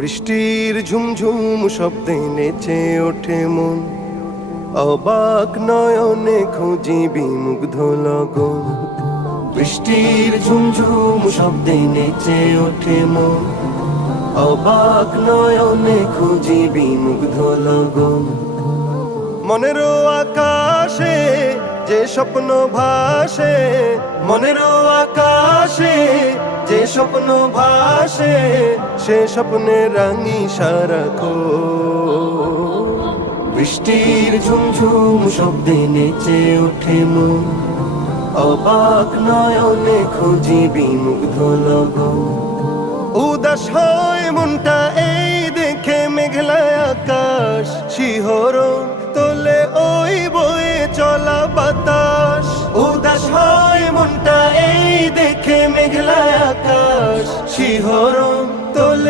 বৃষ্টির ঝুমঝুম শব্দে নেচে ওঠে মন, অবাক নয়নে খুঁজি বিমুগ্ধ লগন। বৃষ্টির ঝুমঝুম শব্দে নেচে ওঠে মন, অবাক নয়নে খুঁজি বিমুগ্ধ লগন। মনেরও আকাশে যে স্বপ্ন ভাসে, মনেরও আকাশে যে স্বপ্ন ভাসে, সে স্বপ্নে রাঙি সারাক্ষণ। বৃষ্টির ঝুমঝুম শব্দে নেচে ওঠে মন, অবাক নয়নে খুঁজি বিমুগ্ধ লগন। উদাস হয় মনটা এই দেখে মেঘলা আকাশ, শিহরণ তোলে ওই বয়ে চলা বাতাস। উদাস হয় মনটা এই দেখে মেঘলা আকাশ, শিহরণ তোলে